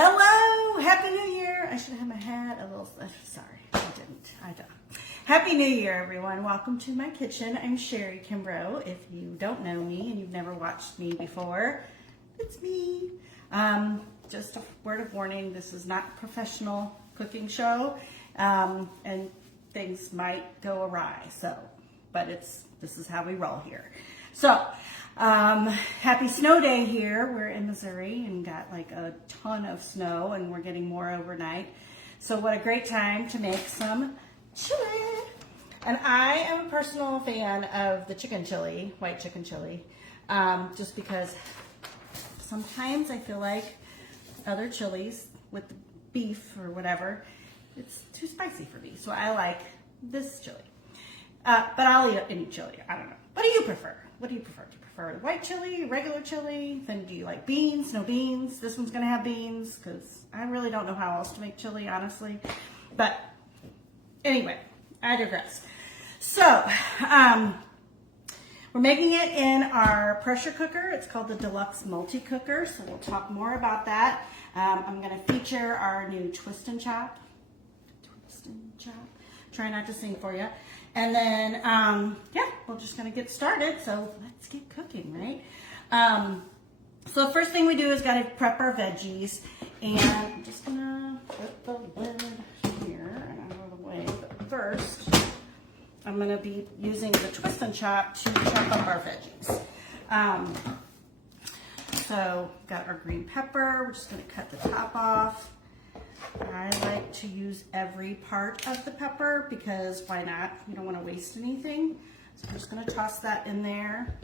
Hello, Happy New Year. I should have had my hat a little, sorry, I didn't. I don't. Happy New Year, everyone. Welcome to my kitchen. I'm Sherry Kimbrough. If you don't know me and you've never watched me before, it's me. Just a word of warning, this is not a professional cooking show, and things might go awry, but this is how we roll here. So, happy snow day here. We're in Missouri and got like a ton of snow and we're getting more overnight. So what a great time to make some chili. And I am a personal fan of the chicken chili, white chicken chili, just because sometimes I feel like other chilies with the beef or whatever, it's too spicy for me. So I like this chili. But I'll eat any chili. I don't know. What do you prefer? What do you prefer? Do you prefer white chili, regular chili? Then do you like beans? No beans? This one's going to have beans because I really don't know how else to make chili, honestly. But anyway, I digress. So, we're making it in our pressure cooker. It's called the Deluxe Multi-Cooker, so we'll talk more about that. I'm going to feature our new Twist and Chop. Twist and Chop. Try not to sing for you. And then, yeah, we're just going to get started. So let's get cooking, right? So the first thing we do is got to prep our veggies. And I'm just going to put the lid here and out of the way. But first, I'm going to be using the Twist and Chop to chop up our veggies. So got our green pepper. We're just going to cut the top off. I like to use every part of the pepper because why not? You don't want to waste anything. So I'm just going to toss that in there.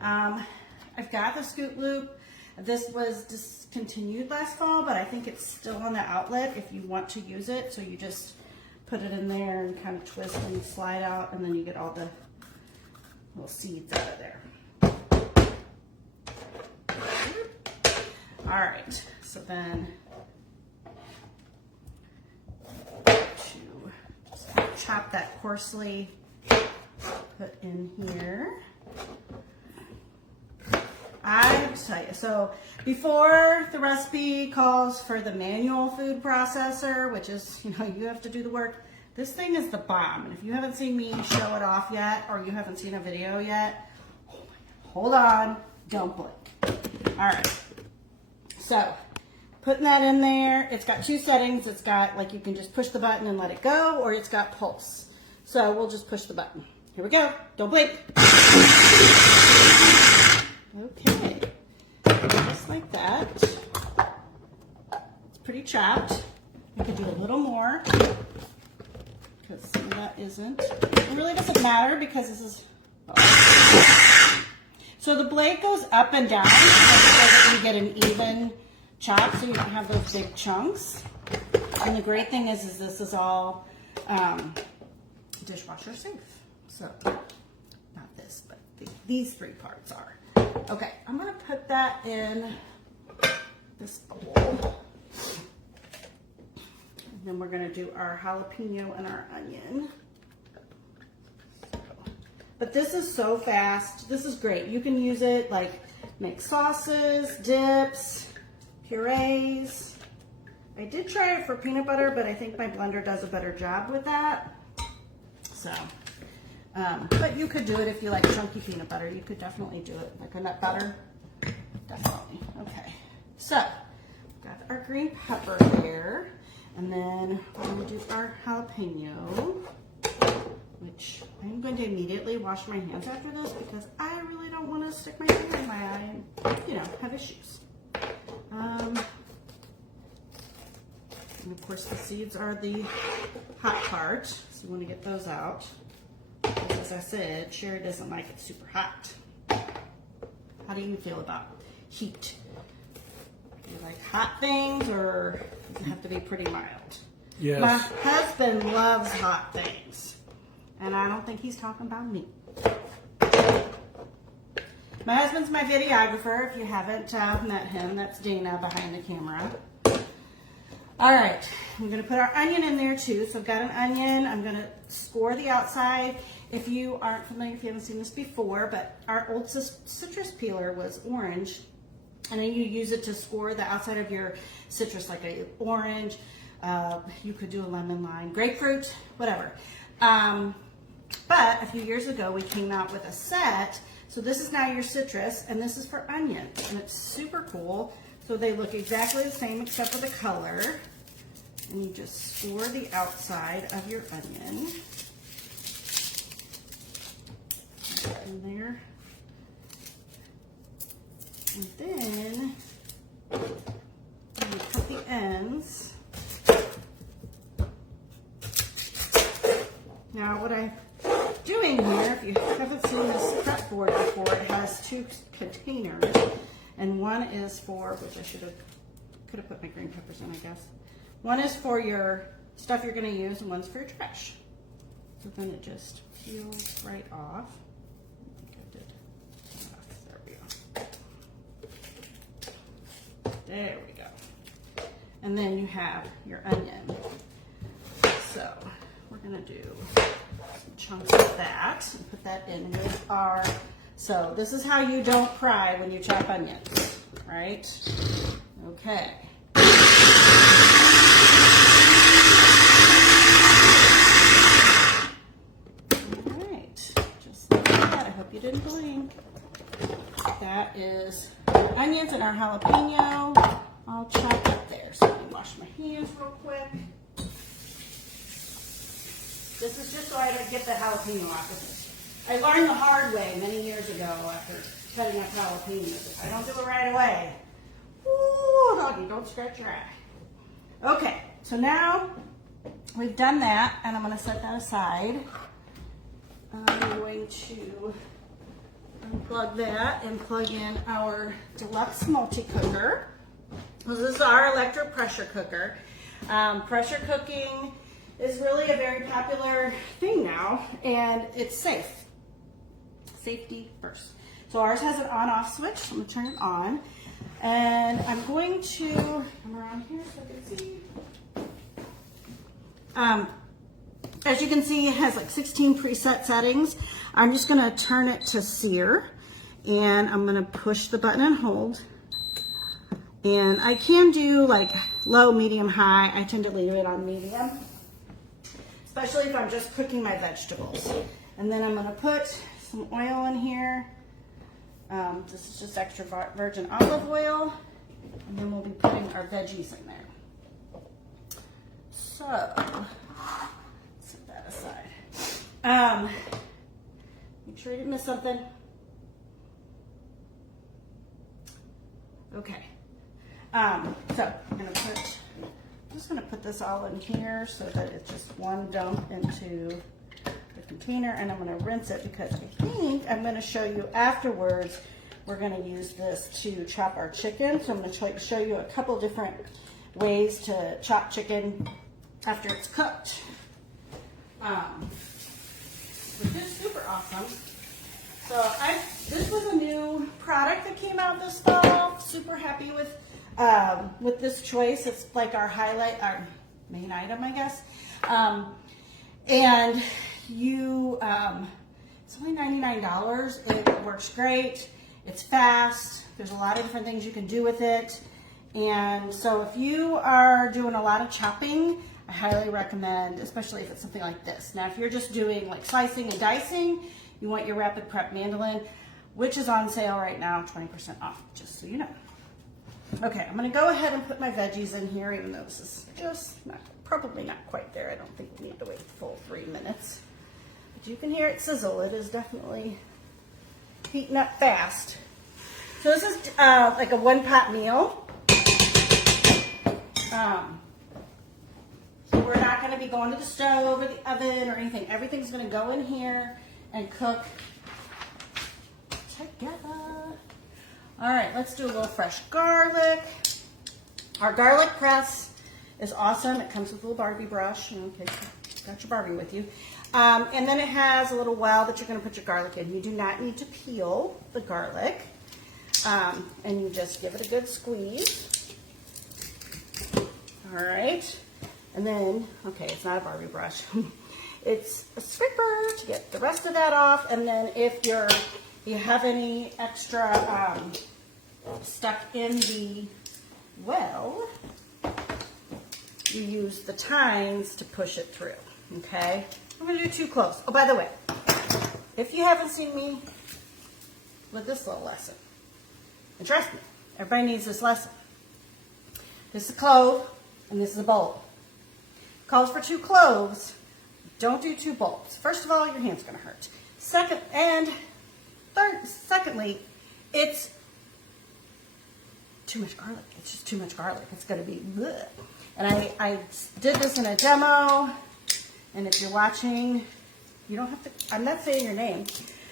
I've got the Scoot Loop. This was discontinued last fall, but I think it's still on the outlet if you want to use it. So you just put it in there and kind of twist and slide out, and then you get all the little seeds out of there. All right, so then just chop that coarsely, put in here. I have to tell you, so before the recipe calls for the manual food processor, which is, you have to do the work, this thing is the bomb. And if you haven't seen me show it off yet, or you haven't seen a video yet, oh my God, hold on, don't blink. All right, so putting that in there, it's got two settings. It's got, like, you can just push the button and let it go, or it's got pulse. So we'll just push the button. Here we go, don't blink. Okay, just like that. It's pretty chopped. I could do a little more because some of that isn't. It really doesn't matter because this is. So the blade goes up and down so that you get an even chop, so you don't have those big chunks. And the great thing is this is all dishwasher safe. So not this, but these three parts are. Okay, I'm gonna put that in this bowl. And then we're gonna do our jalapeno and our onion. But this is so fast. This is great. You can use it like make sauces, dips, purees. I did try it for peanut butter, but I think my blender does a better job with that. So. But you could do it if you like chunky peanut butter. You could definitely do it like a nut butter. Definitely. Okay. So, got our green pepper there. And then we're going to do our jalapeno, which I'm going to immediately wash my hands after this because I really don't want to stick my finger in my eye and, have issues. And of course the seeds are the hot part, so you want to get those out. As I said, Sherry doesn't like it super hot. How do you feel about heat? Do you like hot things, or does it have to be pretty mild? Yes. My husband loves hot things, and I don't think he's talking about me. My husband's my videographer. If you haven't met him, that's Dana behind the camera. All right, I'm gonna put our onion in there too. So I've got an onion. I'm gonna score the outside. If you aren't familiar, if you haven't seen this before, but our old citrus peeler was orange And then you use it to score the outside of your citrus, like a orange. You could do a lemon, lime, grapefruit, whatever. But a few years ago, we came out with a set. So this is now your citrus, and this is for onions, and it's super cool. So they look exactly the same except for the color. And you just score the outside of your onion. Put that in there. And then you cut the ends. Now what I'm doing here, if you haven't seen this prep board before, it has two containers, and one is for, which I could have put my green peppers in, I guess. One is for your stuff you're going to use, and one's for your trash. So then it just peels right off. I think I did. There we go. There we go. And then you have your onion. So we're going to do some chunks of that and put that in with our, so this is how you don't cry when you chop onions, right? Okay. All right, just like that. I hope you didn't blink. That is our onions and our jalapeno all chopped up there. So let me wash my hands real quick. This is just so I don't get the jalapeno off of this. I learned the hard way many years ago after cutting up jalapenos. If I don't do it right away, ooh, doggy, don't scratch your eye. Okay, so now we've done that, and I'm going to set that aside. I'm going to unplug that and plug in our deluxe multi-cooker. This is our electric pressure cooker. Pressure cooking is really a very popular thing now, and it's safe. Safety first. So ours has an on-off switch. I'm going to turn it on, and I'm going to come around here so I can see. As you can see, it has like 16 preset settings. I'm just going to turn it to sear, and I'm going to push the button and hold. And I can do like low, medium, high. I tend to leave it on medium, especially if I'm just cooking my vegetables. And then I'm going to put some oil in here. This is just extra virgin olive oil. And then we'll be putting our veggies in there. So, set that aside. Make sure you didn't miss something. Okay. So I'm just gonna put this all in here so that it's just one dump into the container, and I'm gonna rinse it because I think I'm gonna show you afterwards we're gonna use this to chop our chicken. So I'm gonna show you a couple different ways to chop chicken after it's cooked. Which is super awesome. So this was a new product that came out this fall. Super happy with this choice. It's like our highlight, our main item, I guess. And it's only $99. It works great. It's fast. There's a lot of different things you can do with it. And so if you are doing a lot of chopping, I highly recommend, especially if it's something like this. Now, if you're just doing like slicing and dicing, you want your Rapid Prep mandolin, which is on sale right now, 20% off, just so you know. Okay, I'm gonna go ahead and put my veggies in here, even though this is just probably not quite there. I don't think we need to wait the full 3 minutes. But you can hear it sizzle. It is definitely heating up fast. So this is like a one-pot meal. So we're not gonna be going to the stove or the oven or anything. Everything's gonna go in here and cook together. All right, let's do a little fresh garlic. Our garlic press is awesome. It comes with a little Barbie brush. Okay, got your Barbie with you. And then it has a little well that you're gonna put your garlic in. You do not need to peel the garlic. And you just give it a good squeeze. All right. And then, okay, it's not a Barbie brush. It's a scraper to get the rest of that off. And then if you have any extra stuck in the well, you use the tines to push it through, okay? I'm gonna do 2 cloves. Oh, by the way, if you haven't seen me with this little lesson, and trust me, everybody needs this lesson. This is a clove, and this is a bowl. Calls for 2 cloves. Don't do 2 bowls. First of all, your hand's gonna hurt. Secondly, it's too much garlic. It's just too much garlic. It's gonna be bleh. And I did this in a demo, and if you're watching, you don't have to, I'm not saying your name,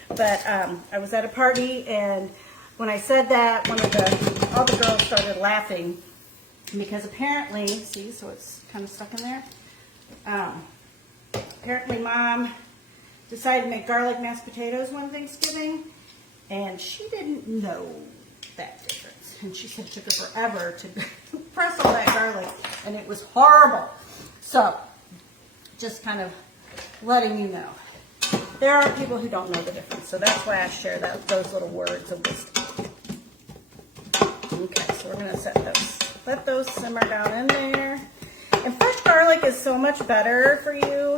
but I was at a party, and when I said that, all the girls started laughing, because apparently, see, so it's kind of stuck in there. Apparently Mom decided to make garlic mashed potatoes one Thanksgiving, and she didn't know that difference. And she said it took her forever to press all that garlic, and it was horrible. So, just kind of letting you know. There are people who don't know the difference, so that's why I share those little words of wisdom. Okay, so we're going to let those simmer down in there. And fresh garlic is so much better for you.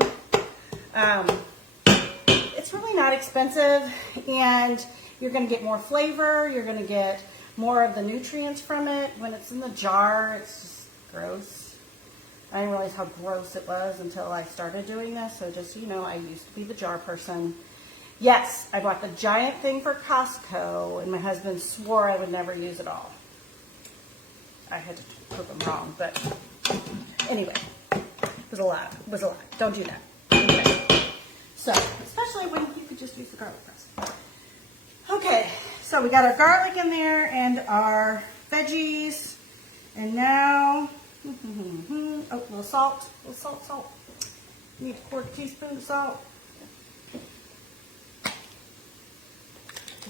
It's really not expensive, and you're going to get more flavor. You're going to get more of the nutrients from it. When it's in the jar, it's just gross. I didn't realize how gross it was until I started doing this. So just so you know, I used to be the jar person. Yes, I bought the giant thing for Costco, and my husband swore I would never use it all. I had to prove him wrong, but anyway, it was a lot. Don't do that. Okay. So, especially when you could just use the garlic press. Okay, so we got our garlic in there and our veggies, and now, oh, a little salt. You need a 1/4 teaspoon of salt.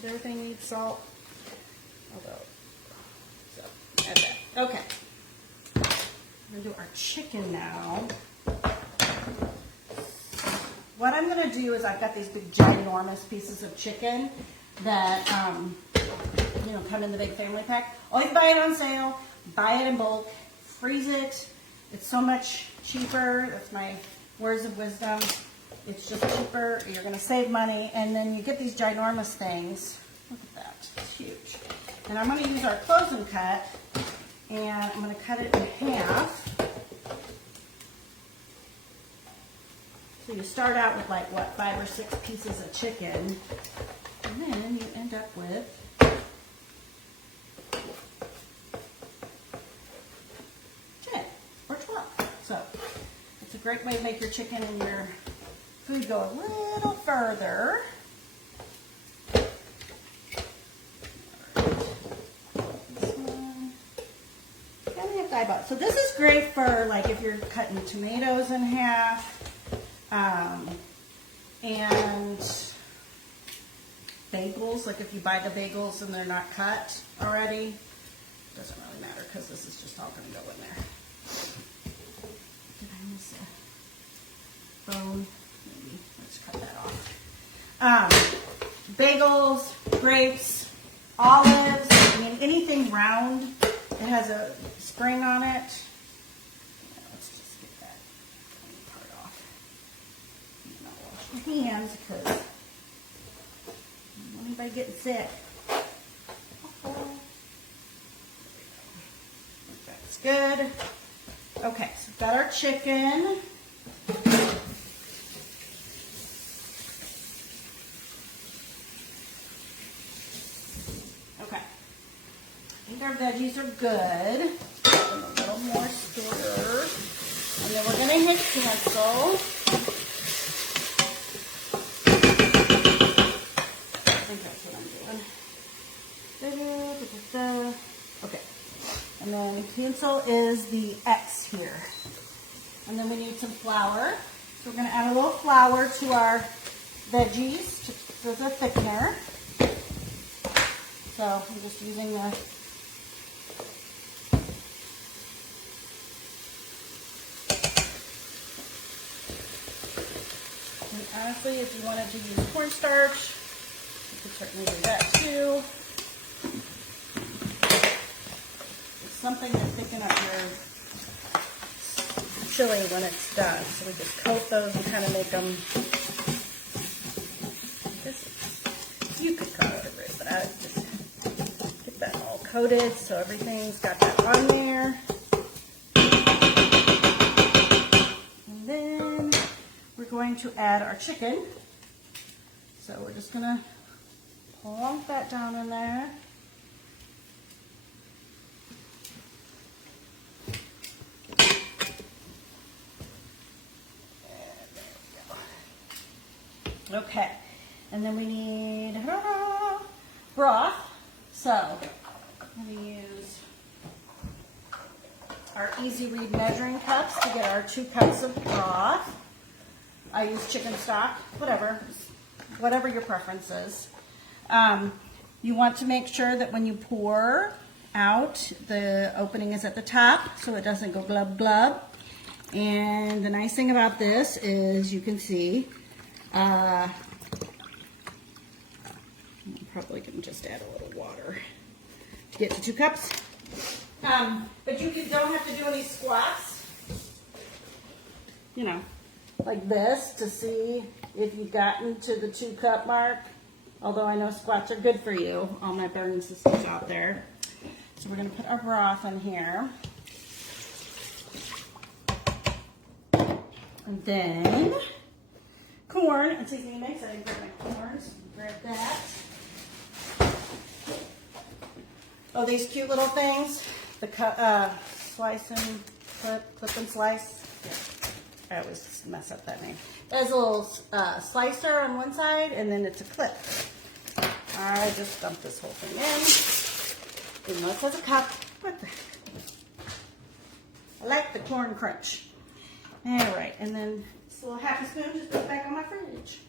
Everything needs salt. So, add that. Okay. We're going to do our chicken now. What I'm going to do is I've got these big ginormous pieces of chicken that, come in the big family pack. Always buy it on sale. Buy it in bulk. Freeze it. It's so much cheaper. That's my words of wisdom. It's just cheaper. You're going to save money. And then you get these ginormous things. Look at that. It's huge. And I'm going to use our closing cut. And I'm going to cut it in half. So you start out with 5 or 6 pieces of chicken, and then you end up with 10 or 12. So it's a great way to make your chicken and your food go a little further. So this is great for if you're cutting tomatoes in half, and bagels. If you buy the bagels and they're not cut already, doesn't really matter because this is just all going to go in there. Did I miss a bone? Maybe. Let's cut that off. Bagels, grapes, olives. Anything round that has a spring on it. Let's just get that part off. And I'll wash my hands because I don't want anybody getting sick. That's good. Okay, so we've got our chicken. Okay. I think our veggies are good. A little more stir. And then we're going to hit cancel. I think that's what I'm doing. Okay. And then cancel is the X here. And then we need some flour. So we're going to add a little flour to our veggies as a thickener. So I'm just using the honestly, if you wanted to use cornstarch, you could certainly do that too. something to thicken up your chili when it's done. So we just coat those and kind of make them, you could call it a roux, but I just get that all coated so everything's got that on there. And then we're going to add our chicken. So we're just going to plonk that down in there. Okay, and then we need broth. So I'm going to use our Easy Read measuring cups to get our 2 cups of broth. I use chicken stock, whatever your preference is. You want to make sure that when you pour out, the opening is at the top so it doesn't go glub glub. And the nice thing about this is you can see, I'm probably going to just add a little water to get to 2 cups. But you don't have to do any squats, you know, like this to see if you've gotten to the 2 cup mark. Although I know squats are good for you, all my burn sisters out there. So we're going to put our broth in here. And then corn and seasoning mix. I didn't grab my corns. Grab that. Oh, these cute little things. The slice and clip and slice. Yeah, I always mess up that name. There's a little slicer on one side, and then it's a clip. I just dumped this whole thing in. Even though it says a cup. What the heck? I like the corn crunch. All right, and then this little half a spoon just goes back on my fridge.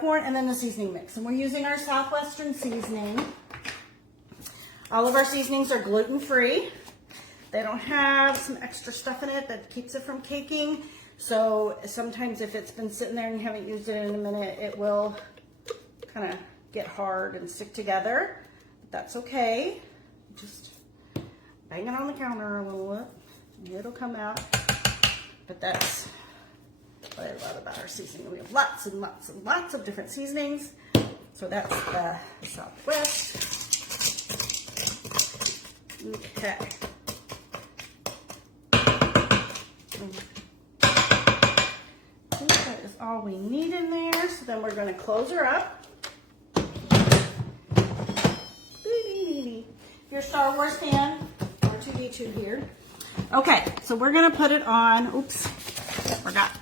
Corn, and then the seasoning mix. And we're using our Southwestern seasoning. All of our seasonings are gluten-free. They don't have some extra stuff in it that keeps it from caking. So sometimes if it's been sitting there and you haven't used it in a minute, it will kind of get hard and stick together. But that's okay. Just bang it on the counter a little bit. It'll come out. But that's what I love about our seasoning. We have lots and lots and lots of different seasonings. So that's the Southwest. Okay. I think that is all we need in there. So then we're going to close her up. If you're a Star Wars fan, R2D2 here. Okay, so we're going to put it on. Oops, I forgot.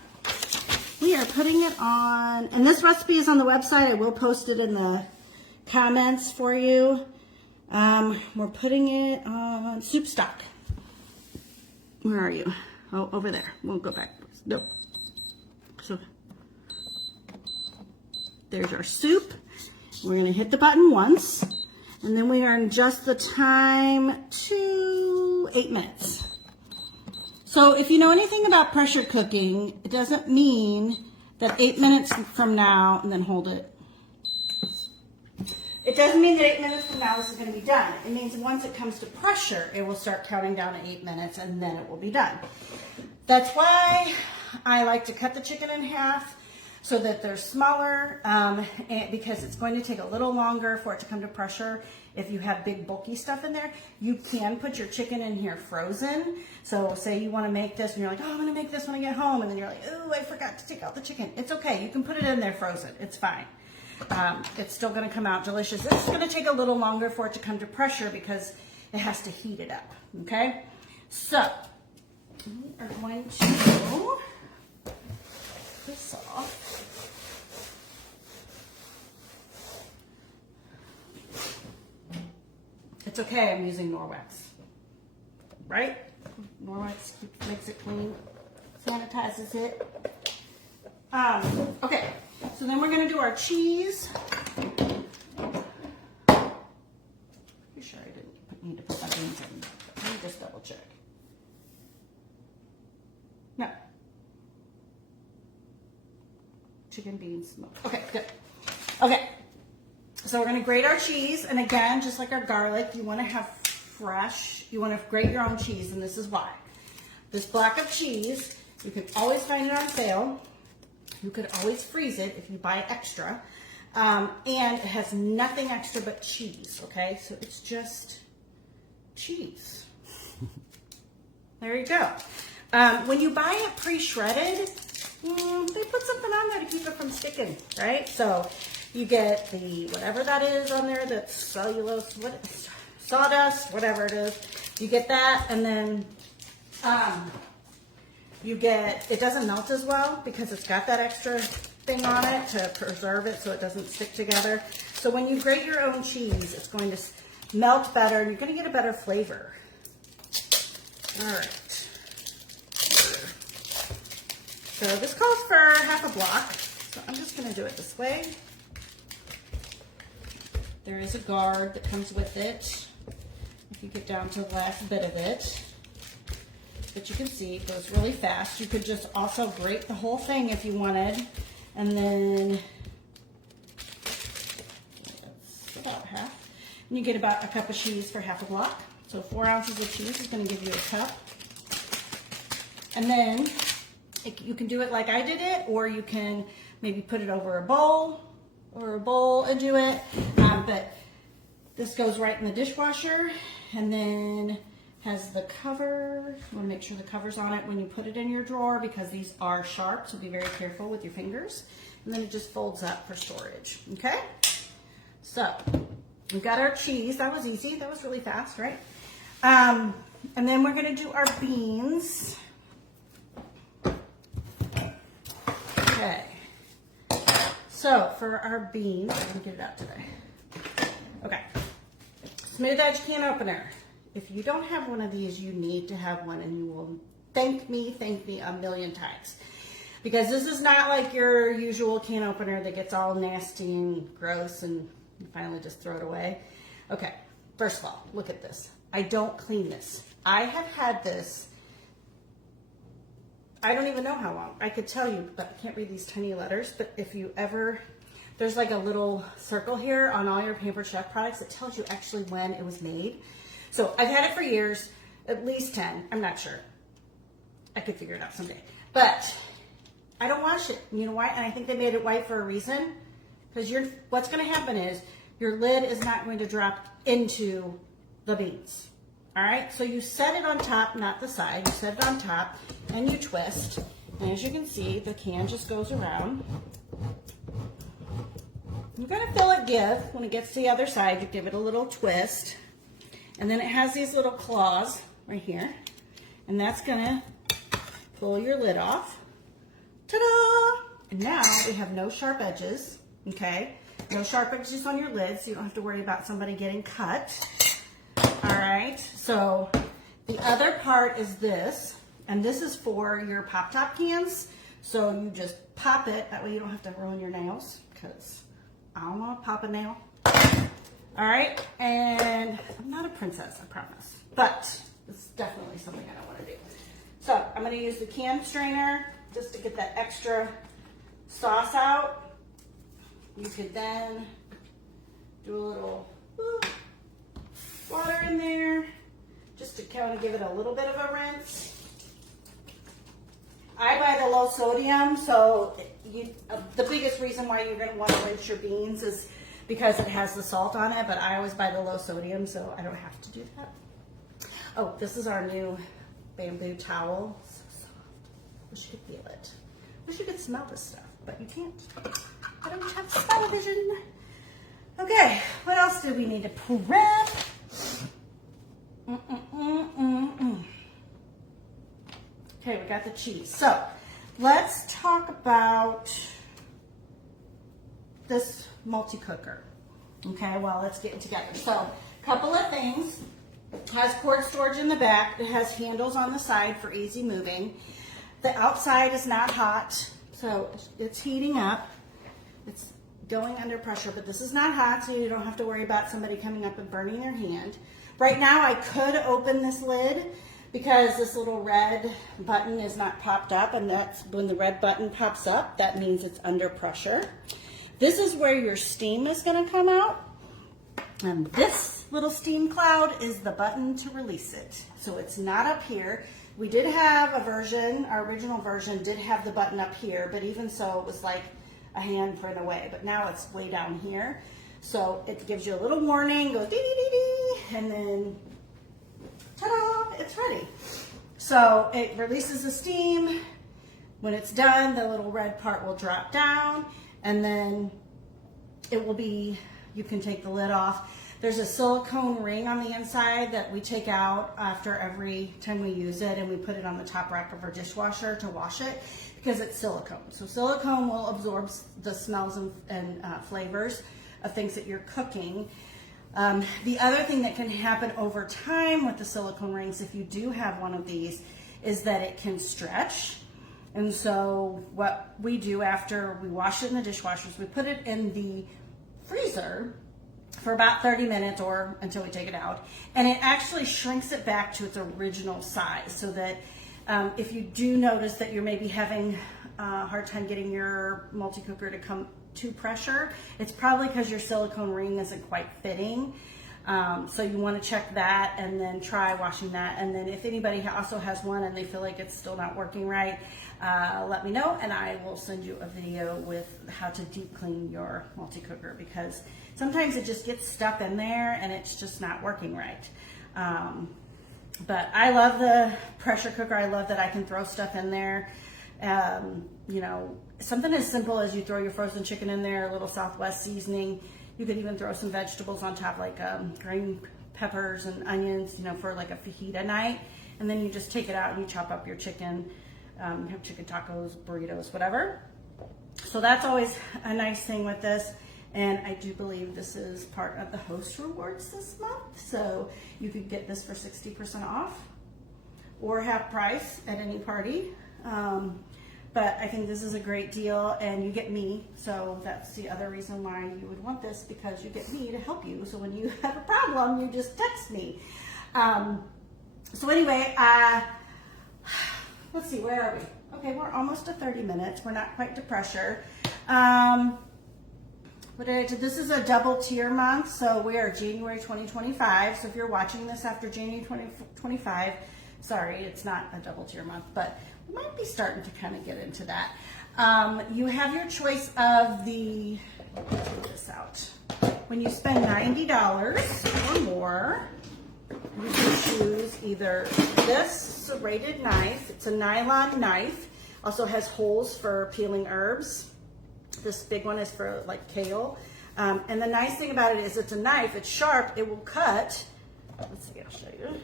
We are putting it on, and this recipe is on the website. I will post it in the comments for you. We're putting it on soup stock. Where are you? Oh, over there. We'll go back. Nope. So there's our soup. We're going to hit the button once, and then we are going to adjust the time to 8 minutes. So if you know anything about pressure cooking, it doesn't mean that 8 minutes from now, and then hold it. It doesn't mean that 8 minutes from now this is going to be done. It means once it comes to pressure, it will start counting down to 8 minutes, and then it will be done. That's why I like to cut the chicken in half so that they're smaller, because it's going to take a little longer for it to come to pressure. If you have big bulky stuff in there, you can put your chicken in here frozen. So say you want to make this and you're like, oh, I'm going to make this when I get home. And then you're like, oh, I forgot to take out the chicken. It's okay. You can put it in there frozen. It's fine. It's still going to come out delicious. It's going to take a little longer for it to come to pressure because it has to heat it up. Okay? So we are going to pull this off. It's okay, I'm using Norwex, right? Norwex makes it clean, sanitizes it. Okay, so then we're gonna do our cheese. Pretty sure I didn't need to put my beans in. Let me just double check. No. Chicken, beans, smoked. Okay, good. Okay. So we're going to grate our cheese, and again, just like our garlic, you want to have fresh, you want to grate your own cheese, and this is why. This block of cheese, you can always find it on sale. You could always freeze it if you buy extra. And it has nothing extra but cheese, okay? So it's just cheese. There you go. When you buy it pre-shredded, they put something on there to keep it from sticking, right? So you get the, whatever that is on there, that's cellulose, sawdust, whatever it is. You get that, and then you get, it doesn't melt as well because it's got that extra thing on it to preserve it so it doesn't stick together. So when you grate your own cheese, it's going to melt better and you're going to get a better flavor. All right. So this calls for half a block. So I'm just going to do it this way. There is a guard that comes with it. If you get down to the last bit of it. But you can see it goes really fast. You could just also grate the whole thing if you wanted. And then that's about half. And you get about a cup of cheese for half a block. So 4 ounces of cheese is going to give you a cup. And then you can do it like I did it, or you can maybe put it over a bowl and do it. But this goes right in the dishwasher, and then has the cover. You want to make sure the cover's on it when you put it in your drawer because these are sharp, so be very careful with your fingers. And then it just folds up for storage, okay? So we've got our cheese. That was easy. That was really fast, right? And then we're going to do our beans. Okay. So for our beans, I'm going to get it out today. Okay. Smooth edge can opener. If you don't have one of these, you need to have one, and you will thank me a million times. Because this is not like your usual can opener that gets all nasty and gross and you finally just throw it away. Okay, first of all, look at this. I don't clean this. I have had this, I don't even know how long. I could tell you, but I can't read these tiny letters. But if you ever, there's like a little circle here on all your Pampered Chef products that tells you actually when it was made. So I've had it for years, at least 10. I'm not sure. I could figure it out someday. But I don't wash it. You know why? And I think they made it white for a reason. Because what's going to happen is your lid is not going to drop into the beans. All right? So you set it on top, not the side. You set it on top and you twist. And as you can see, the can just goes around. You're going to feel it give. When it gets to the other side, you give it a little twist. And then it has these little claws right here. And that's going to pull your lid off. Ta-da! And now we have no sharp edges, okay? No sharp edges on your lid, so you don't have to worry about somebody getting cut. All right, so the other part is this, and this is for your pop-top cans. So you just pop it, that way you don't have to ruin your nails, because I don't want to pop a nail. All right, and I'm not a princess, I promise, but it's definitely something I don't want to do. So I'm going to use the can strainer just to get that extra sauce out. You could then do a little water in there just to kind of give it a little bit of a rinse. I buy the low sodium, so the biggest reason why you're going to want to rinse your beans is because it has the salt on it, but I always buy the low sodium, so I don't have to do that. Oh, this is our new bamboo towel. So soft. Wish you could feel it. Wish you could smell this stuff, but you can't. I don't have smell-o-vision. Okay, what else do we need to prep? Okay, we got the cheese. So let's talk about this multi-cooker. Okay, well, let's get it together. So a couple of things. It has cord storage in the back. It has handles on the side for easy moving. The outside is not hot, so it's heating up. It's going under pressure, but this is not hot, so you don't have to worry about somebody coming up and burning their hand. Right now, I could open this lid because this little red button is not popped up, and that's when the red button pops up, that means it's under pressure. This is where your steam is going to come out, and this little steam cloud is the button to release it. So it's not up here. We did have a version, our original version did have the button up here, but even so, it was like a handprint away. But now it's way down here. So it gives you a little warning, goes dee dee dee dee, and then ta-da, it's ready. So it releases the steam. When it's done, the little red part will drop down, and then it will be, you can take the lid off. There's a silicone ring on the inside that we take out after every time we use it, and we put it on the top rack of our dishwasher to wash it because it's silicone. So silicone will absorb the smells and flavors of things that you're cooking. The other thing that can happen over time with the silicone rings, if you do have one of these, is that it can stretch. And so what we do after we wash it in the dishwasher is we put it in the freezer for about 30 minutes or until we take it out. And it actually shrinks it back to its original size, so that if you do notice that you're maybe having a hard time getting your multi-cooker to come to pressure, it's probably because your silicone ring isn't quite fitting. So you want to check that and then try washing that. And then if anybody also has one and they feel like it's still not working right, let me know and I will send you a video with how to deep clean your multi-cooker, because sometimes it just gets stuck in there and it's just not working right. But I love the pressure cooker. I love that I can throw stuff in there. You know, something as simple as you throw your frozen chicken in there, a little Southwest seasoning. You could even throw some vegetables on top, like green peppers and onions, you know, for like a fajita night. And then you just take it out and you chop up your chicken. You have chicken tacos, burritos, whatever. So that's always a nice thing with this. And I do believe this is part of the host rewards this month. So you could get this for 60% off or half price at any party. But I think this is a great deal, and you get me, so that's the other reason why you would want this, because you get me to help you. So when you have a problem, you just text me. So anyway, let's see, where are we? Okay, we're almost to 30 minutes. We're not quite to pressure. What did I do? This is a double tier month, so we are January 2025. So if you're watching this after January 2025, sorry, it's not a double tier month, but we might be starting to kind of get into that. You have your choice of the, let's pull this out. When you spend $90 or more, you can choose either this serrated knife. It's a nylon knife. Also has holes for peeling herbs. This big one is for like kale. And the nice thing about it is it's a knife. It's sharp. It will cut. Let's see, I'll show you.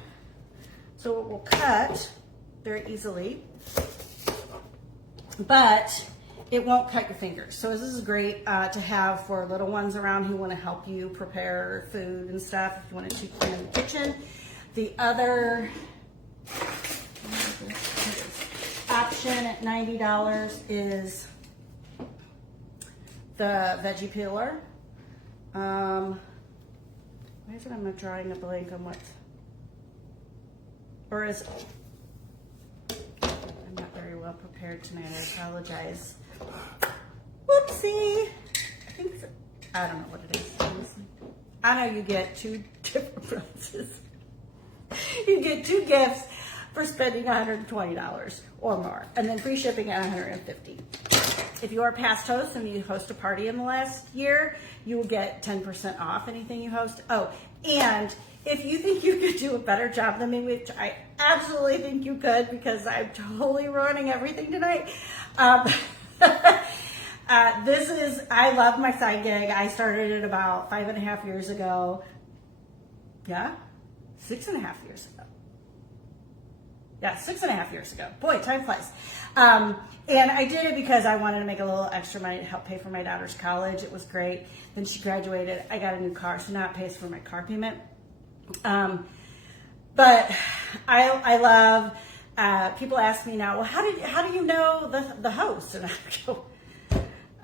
So it will cut very easily, but it won't cut your fingers. So this is great to have for little ones around who want to help you prepare food and stuff, if you want to keep them in the kitchen. The other option at $90 is the veggie peeler. Why is it I'm not drawing a blank on what? Or is I'm not very well prepared tonight. I apologize. Whoopsie. I don't know what it is. Honestly. I know you get two different prices. You get two gifts for spending $120 or more, and then free shipping at $150. If you are a past host and you host a party in the last year, you will get 10% off anything you host. Oh, and if you think you could do a better job than me, which I absolutely think you could, because I'm totally ruining everything tonight. I love my side gig. I started it about 5.5 years ago. Yeah, 6.5 years ago. Yeah, 6.5 years ago. Boy, time flies. And I did it because I wanted to make a little extra money to help pay for my daughter's college. It was great. Then she graduated. I got a new car, so now it pays for my car payment. But I love, people ask me now, well, how do you know the host? And I go,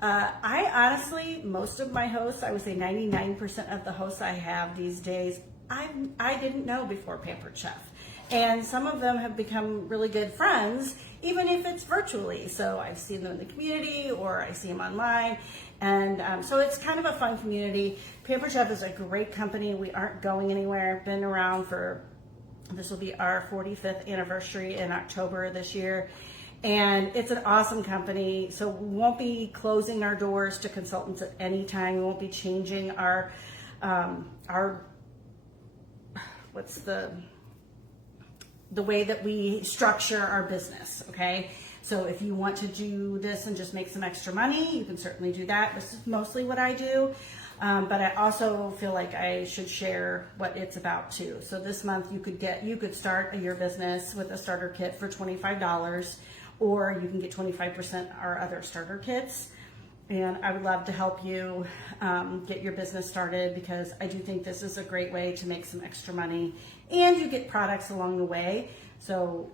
I honestly, most of my hosts, I would say 99% of the hosts I have these days, I didn't know before Pampered Chef. And some of them have become really good friends, even if it's virtually. So I've seen them in the community or I see them online. And so it's kind of a fun community. Pampered Chef is a great company. We aren't going anywhere. Been around for, this will be our 45th anniversary in October this year. And it's an awesome company. So we won't be closing our doors to consultants at any time. We won't be changing our what's the way that we structure our business, okay? So if you want to do this and just make some extra money, you can certainly do that. This is mostly what I do. But I also feel like I should share what it's about too. So this month you could start your business with a starter kit for $25, or you can get 25% our other starter kits. And I would love to help you get your business started, because I do think this is a great way to make some extra money, and you get products along the way. So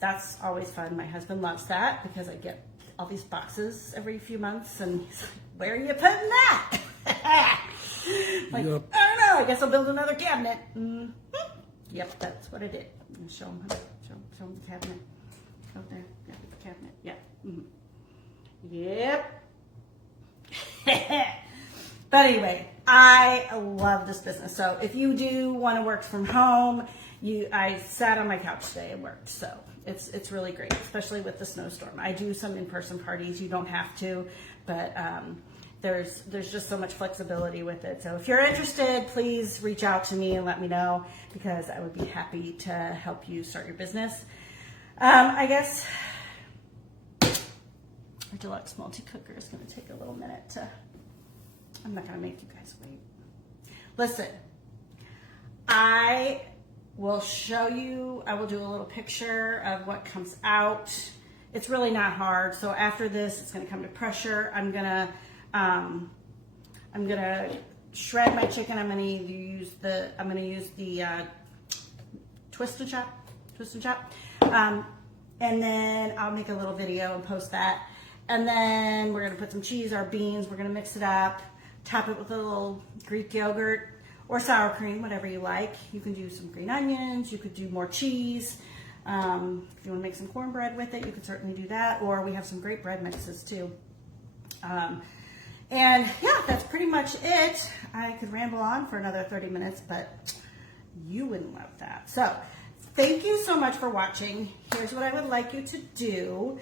that's always fun. My husband loves that, because I get all these boxes every few months, and he's like, where are you putting that? Like, yep. I don't know, I guess I'll build another cabinet. Mm-hmm. Yep, that's what I did. And show him the cabinet. Out there, yeah, the cabinet, yeah. Mm-hmm. Yep. But anyway, I love this business. So if you do want to work from home, I sat on my couch today and worked. So it's really great, especially with the snowstorm. I do some in-person parties. You don't have to, but there's just so much flexibility with it. So if you're interested, please reach out to me and let me know, because I would be happy to help you start your business. I guess our deluxe multi-cooker is going to take a little minute to, I'm not going to make you guys wait. Listen, I will show you, I will do a little picture of what comes out. It's really not hard. So after this, it's going to come to pressure. I'm going to shred my chicken. I'm going to use the twist and chop. And then I'll make a little video and post that. And then we're gonna put some cheese, our beans, we're gonna mix it up, top it with a little Greek yogurt or sour cream, whatever you like. You can do some green onions, you could do more cheese. If you wanna make some cornbread with it, you could certainly do that, or we have some great bread mixes too. And yeah, that's pretty much it. I could ramble on for another 30 minutes, but you wouldn't love that. So thank you so much for watching. Here's what I would like you to do.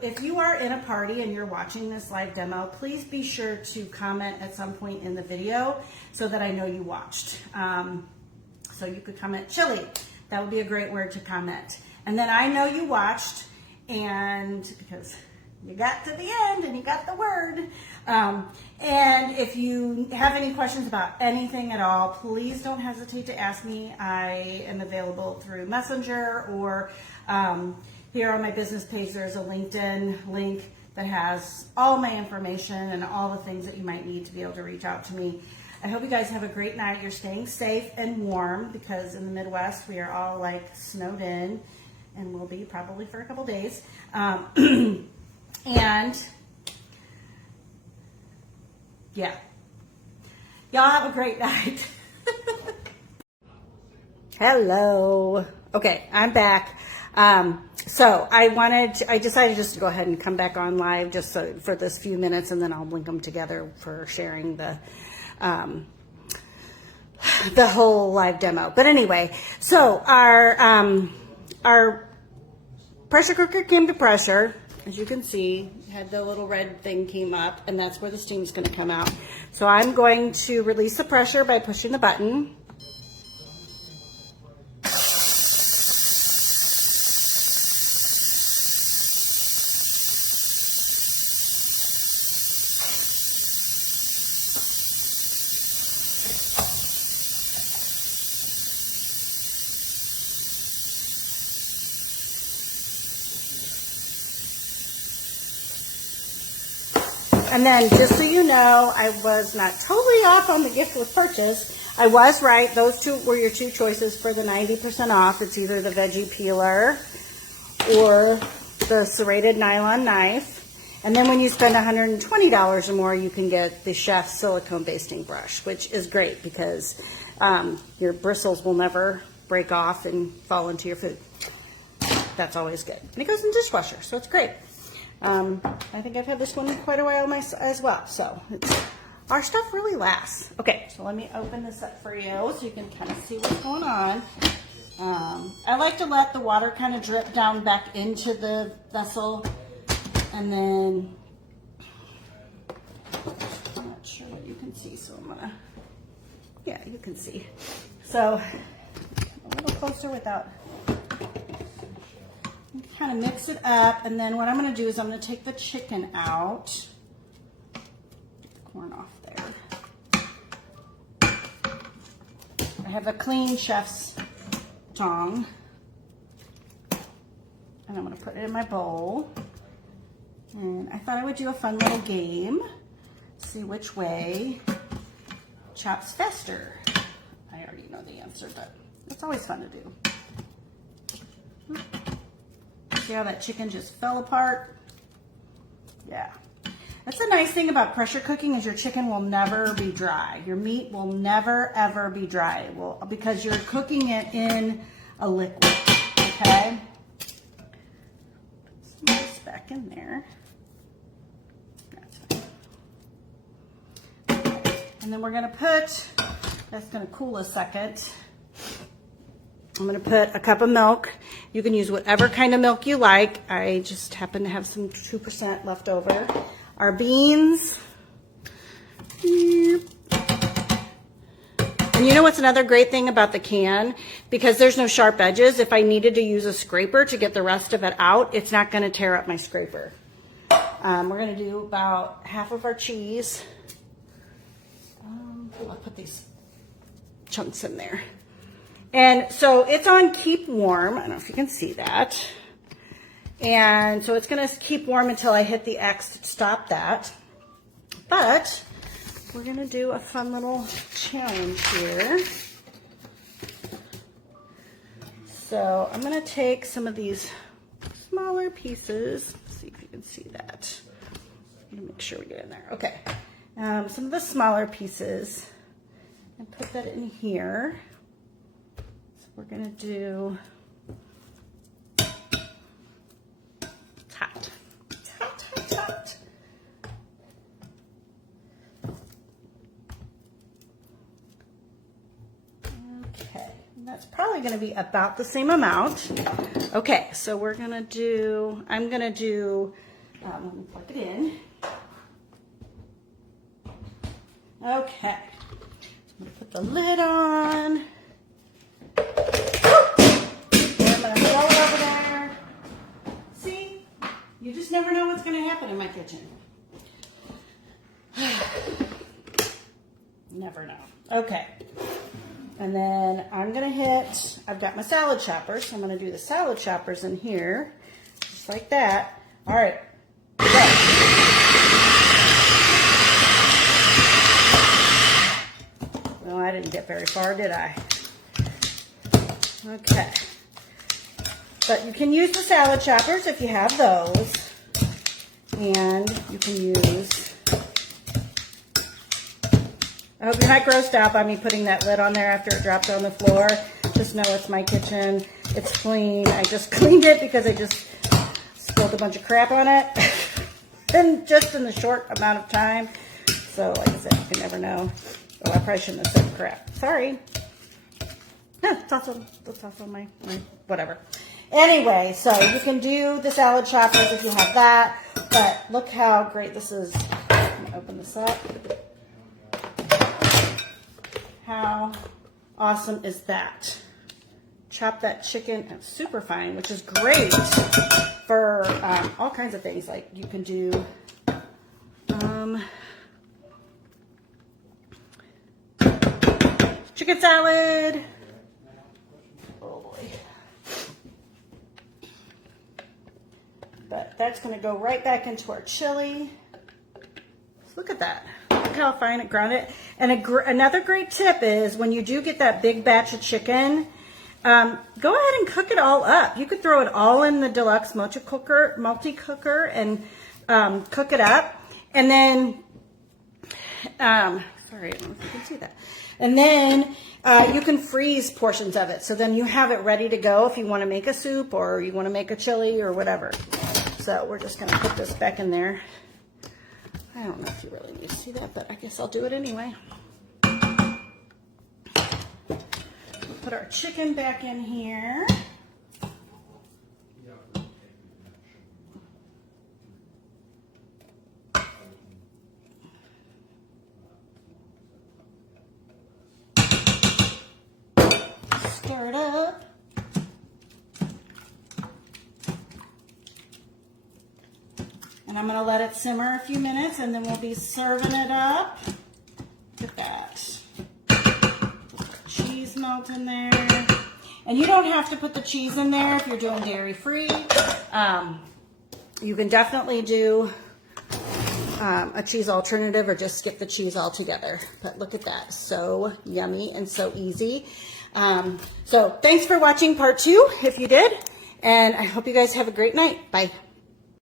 If you are in a party and you're watching this live demo, please be sure to comment at some point in the video so that I know you watched. So you could comment chili. That would be a great word to comment. And then I know you watched, and because you got to the end and you got the word. And if you have any questions about anything at all, please don't hesitate to ask me. I am available through Messenger, or here on my business page, there's a LinkedIn link that has all my information and all the things that you might need to be able to reach out to me. I hope you guys have a great night. You're staying safe and warm, because in the Midwest, we are all like snowed in, and will be probably for a couple days. And yeah, y'all have a great night. Hello. Okay, I'm back. So I decided just to go ahead and come back on live just for this few minutes, and then I'll link them together for sharing the whole live demo. But anyway, so our pressure cooker came to pressure. As you can see, had the little red thing came up, and that's where the steam is going to come out. So I'm going to release the pressure by pushing the button. And then, just so you know, I was not totally off on the gift with purchase. I was right. Those two were your two choices for the 90% off. It's either the veggie peeler or the serrated nylon knife. And then when you spend $120 or more, you can get the Chef silicone basting brush, which is great because your bristles will never break off and fall into your food. That's always good. And it goes in the dishwasher, so it's great. I think I've had this one quite a while as well. So our stuff really lasts. Okay, so let me open this up for you so you can kind of see what's going on. I like to let the water kind of drip down back into the vessel, and then I'm not sure what you can see, so I'm gonna, yeah, you can see. So a little closer without, kind of mix it up, and then what I'm going to do is I'm going to take the chicken out. Get the corn off there. I have a clean chef's tong, and I'm going to put it in my bowl. And I thought I would do a fun little game, see which way chops faster. I already know the answer, but it's always fun to do. See how that chicken just fell apart? Yeah. That's the nice thing about pressure cooking is your chicken will never be dry. Your meat will never, ever be dry. Well, because you're cooking it in a liquid, okay? Put some of this back in there. That's fine. Okay. And then we're gonna put, that's gonna cool a second. I'm going to put a cup of milk. You can use whatever kind of milk you like. I just happen to have some 2% left over. Our beans. And you know what's another great thing about the can? Because there's no sharp edges, if I needed to use a scraper to get the rest of it out, it's not going to tear up my scraper. We're going to do about half of our cheese. I'll put these chunks in there. And so it's on keep warm. I don't know if you can see that. And so it's going to keep warm until I hit the X to stop that. But we're going to do a fun little challenge here. So I'm going to take some of these smaller pieces. Let's see if you can see that. I'm going to make sure we get in there. Okay. Some of the smaller pieces and put that in here. We're gonna do, it's hot, it's hot, hot, hot. Okay, and that's probably gonna be about the same amount. Okay, so we're gonna do, I'm gonna do, let me plug it in. Okay, so I'm gonna put the lid on. Over there. See? You just never know what's going to happen in my kitchen. Never know. Okay. And then I'm going to hit, I've got my salad choppers, so I'm going to do the salad choppers in here, just like that. All right. Go. Well, I didn't get very far, did I? Okay. But you can use the salad choppers if you have those. And you can use, I hope you're not grossed out by me putting that lid on there after it dropped on the floor. Just know it's my kitchen. It's clean. I just cleaned it because I just spilled a bunch of crap on it. And just in the short amount of time. So like I said, you can never know. Oh, I probably shouldn't have said crap. Sorry. No, that's also my whatever. Anyway, so you can do the salad choppers if you have that, but look how great this is. I'm gonna open this up. How awesome is that? Chop that chicken super fine, which is great for all kinds of things. Like you can do chicken salad. Oh boy. But that's going to go right back into our chili. Look at that. Look how fine it grounded. And another great tip is when you do get that big batch of chicken, go ahead and cook it all up. You could throw it all in the deluxe multi-cooker and cook it up. And then, sorry, I don't know if you can see that. And then you can freeze portions of it. So then you have it ready to go if you want to make a soup or you want to make a chili or whatever. So we're just gonna put this back in there. I don't know if you really need to see that, but I guess I'll do it anyway. Put our chicken back in here. Stir it up. And I'm going to let it simmer a few minutes, and then we'll be serving it up. Look at that. Cheese melt in there. And you don't have to put the cheese in there if you're doing dairy-free. You can definitely do a cheese alternative or just skip the cheese altogether. But look at that. So yummy and so easy. So thanks for watching part 2 if you did. And I hope you guys have a great night. Bye.